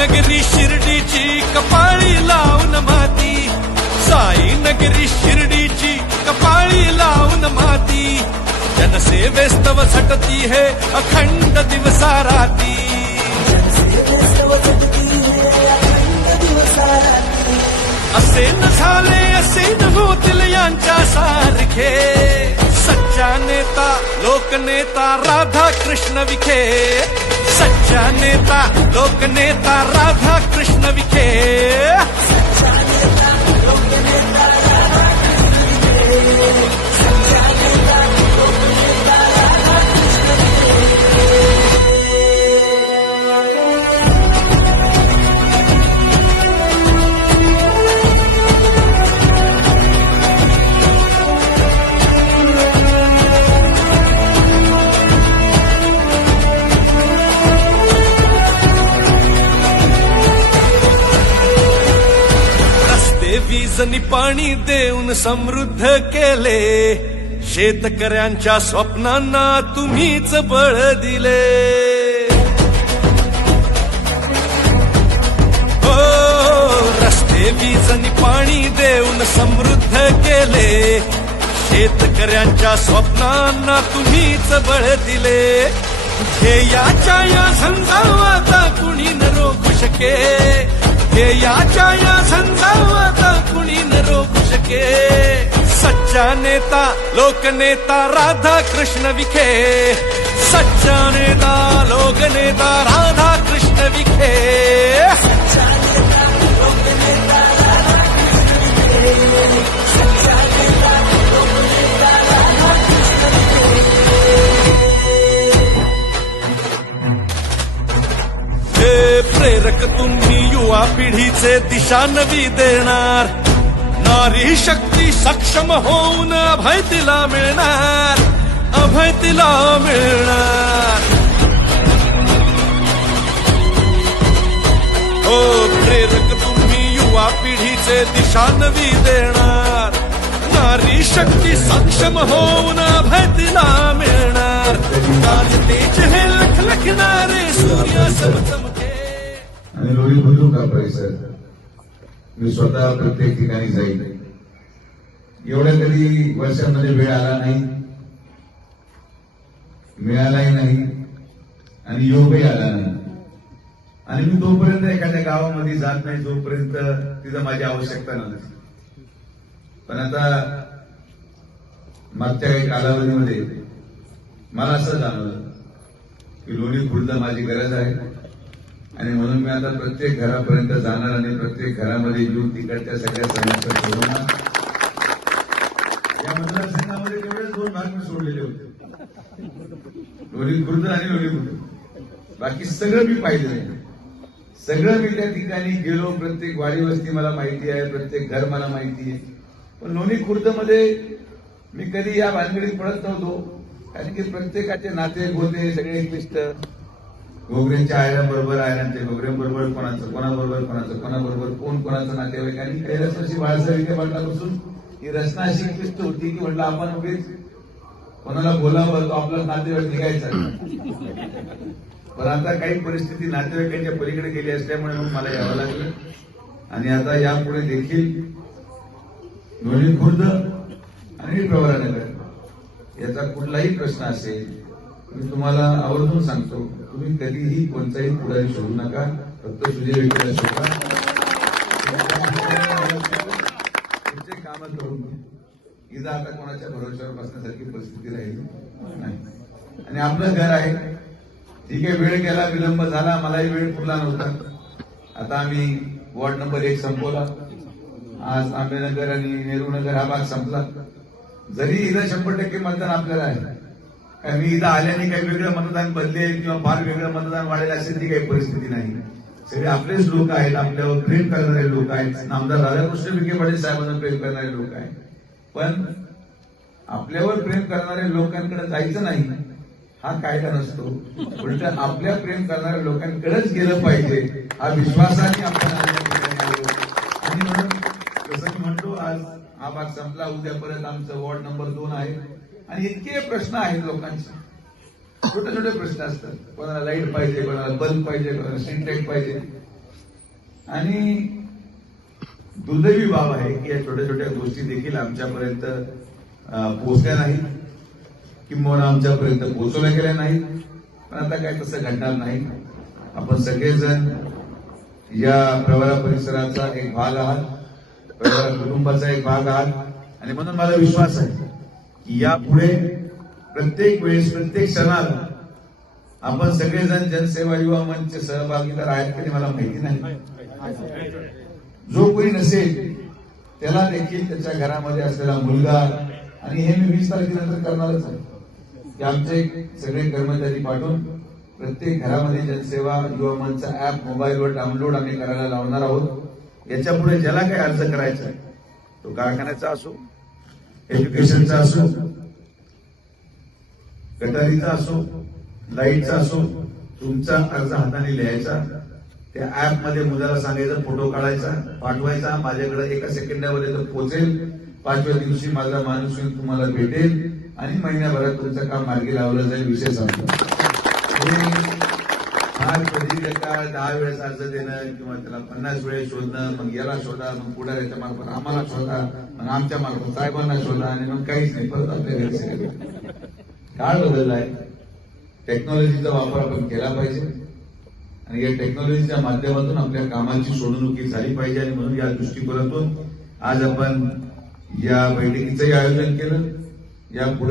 नगरी शिर्डीची कपाळी लावून माती. साई नगरी शिर्डीची कपाळी लावून माती. जनसेवेस्तव सटती हे अखंड दिवसा राती असे न झाले असे न होतील यांच्या सारखे. सच्चा नेता लोकनेता राधा कृष्ण विखे। सच्चा नेता लोकनेता राधा कृष्ण विखे। वीज आणि पाणी देऊन समृद्ध केले. शेतकऱ्यांच्या स्वप्नांना तुम्हीच बळ दिले. हो रस्ते वीज आणि पाणी देऊन समृद्ध केले. शेतकऱ्यांच्या स्वप्नांना तुम्हीच बळ दिले. ध्येयाच्या या झंझावाता कुणी न रोखू शके. ध्येयाच्या या सच्चा नेता लोकनेता राधा कृष्ण विखे। सच्चा नेता लोकनेता राधा कृष्ण विखे। हे प्रेरक तुम्ही युवा पिढीचे दिशा नवी देणार. नारी शक्ती ती सक्षम होऊन अभय तिला मिळणार अभय तिला मिळणार. हो प्रेरक तुम्ही युवा पिढीचे दिशानवी देणार. नारी शक्ती सक्षम होऊन अभय तिला मिळणार. तेज हे लखलखणारे सूर्य चमचमके आणि लोणी बुद्रुक का परिसर मी स्वतः प्रत्येक ठिकाणी जाईल एवढ्या कधी वर्षामध्ये वेळ आला नाही. मिळालाही नाही आणि योगही आला नाही. आणि मी तोपर्यंत एखाद्या गावामध्ये जात नाही जोपर्यंत तिथं माझी आवश्यकता नसते पण आता मागच्या काही कालावधीमध्ये मला असं जाणवलं की लोणी खुर्द माझी गरज आहे. आणि म्हणून मी आता प्रत्येक घरापर्यंत जाणार आणि प्रत्येक घरामध्ये येऊन तिकडच्या सगळ्या समस्या सोडवणार. या मतदारसंघामध्ये तेवढेच दोन भाग मी सोडलेले होते. लोणी खुर्द आणि लोणी खुर्द बाकी सगळं मी पाहिलेलं आहे. सगळं मी त्या ठिकाणी गेलो. प्रत्येक वाडी वस्ती मला माहिती आहे. प्रत्येक घर मला माहिती आहे. पण लोणी खुर्दमध्ये मी कधी या भानगडीत पडत नव्हतो. कारण की प्रत्येकाचे नाते गोते सगळे क्लिष्ट घोगऱ्यांच्या आयऱ्यांबरोबर आयऱ्यांच्या घोगऱ्यांबरोबर कोणाचं कोणाबरोबर कोणाचं कोणाबरोबर कोण कोणाचं नातेवाईक. आणि कैलास वर्षी बाळासाहेब विखे पाटलापासून ही रचना अशी क्लिष्ट होती की म्हटलं आपण उगीच कोणाला बोलावं तो आपला नातेवाईक निघायचा. पण आता काही परिस्थिती नातेवाईकांच्या पलीकडे गेली असल्यामुळे मग मला यावं लागलं. आणि आता यापुढे देखील लोणी खुर्द आणि प्रवरानगर याचा कुठलाही प्रश्न असेल मी तुम्हाला आवर्जून सांगतो तुम्ही कधीही कोणताही पुढारी सोडू नका. फक्त सुजय व्यक्तीला शोधा तुमचे काम करून घ्या. इथं आता कोणाच्या भरोश्यावर बसण्यासारखी परिस्थिती राहिली? नाही. आणि आपलं घर आहे. ठीक आहे वेळ गेला विलंब झाला मलाही वेळ पुरला नव्हता. आता आम्ही वॉर्ड नंबर एक संपवला. आज आंबेनगर आणि नेहरूनगर हा भाग संपला. जरी इथं शंभर टक्के मतदान आपल्याला आहे. काय मी इथं आल्याने काही वेगळं मतदान बदलेल किंवा फार वेगळं मतदान वाढेल अशी ती काही परिस्थिती नाही. सगळे आपलेच लोक आहेत आपल्यावर प्रेम करणारे लोक आहेत. नामदार राधाकृष्ण विखे पाटील साहेबांना प्रेम करणारे लोक आहेत. पण आपल्यावर प्रेम करणाऱ्या लोकांकडे जायचं नाही हा कायदा नसतो. उलट आपल्या प्रेम करणाऱ्या लोकांकडेच गेलं पाहिजे हा विश्वासाने आपण आणि म्हणून जसं मी म्हणतो आज हा भाग संपला उद्या परत आमचं वॉर्ड नंबर दोन आहे. आणि इतके प्रश्न आहेत लोकांचे. छोटे छोटे प्रश्न असतात. कोणाला लाइट पाहिजे कोणाला बल्ब पाहिजे कोणाला सिंटेक्ट पाहिजे. आणि दुर्दैवी बाब आहे की या छोट्या छोट्या गोष्टी देखील आमच्यापर्यंत पोहोचल्या नाहीत किंबहुना आमच्यापर्यंत पोहोचवल्या गेल्या नाहीत. पण आता काय तसं घडणार नाही. आपण सगळेजण या प्रवरा परिसराचा एक भाग आहात प्रवरा कुटुंबाचा एक भाग आहात. आणि म्हणून मला विश्वास आहे की यापुढे प्रत्येक वेळेस प्रत्येक क्षणात आपण सगळेजण जनसेवा युवा मंचचे सहभागीदार आहेत की मला माहिती नाही. जो कोणी नसेल त्याला देखील त्याच्या घरामध्ये असलेला मुलगा आणि हे मी वीस तारखेनंतर करणारच आहे. की आमचे सगळे कर्मचारी पाठवून प्रत्येक घरामध्ये जनसेवा युवा मंच ऍप मोबाईलवर डाउनलोड आम्ही करायला लावणार आहोत. याच्यापुढे ज्याला काही अर्ज करायचा आहे तो कारखान्याचा असो एज्युकेशनचा असो गटारीचा असो लाईटचा असो तुमचा अर्ज हाताने लिहायचा. त्या ऍपमध्ये मुलाला सांगायचं फोटो काढायचा पाठवायचा. माझ्याकडे एका सेकंदामध्ये तो पोहोचेल पाचव्या दिवशी माझा माणूस येऊन तुम्हाला भेटेल. आणि महिन्याभरात तुमचं काम मार्गी लावलं जाईल विषय सांगतो कधी दहा वेळेस अर्ज देणं किंवा त्याला पन्नास वेळेस शोधणं मग याला शोधा मग पुढाऱ्याच्या मार्फत आम्हाला शोधा मग आमच्या मार्फत साहेबांना शोधा आणि मग काहीच नाही परत आपल्या घरी काळ बदललाय टेक्नॉलॉजीचा वापर आपण केला पाहिजे. आणि या टेक्नॉलॉजीच्या माध्यमातून आपल्या कामाची सोडवणुकी झाली पाहिजे आणि म्हणून या दृष्टिकोनातून आज आपण या बैठकीचंही आयोजन केलं. या पुढे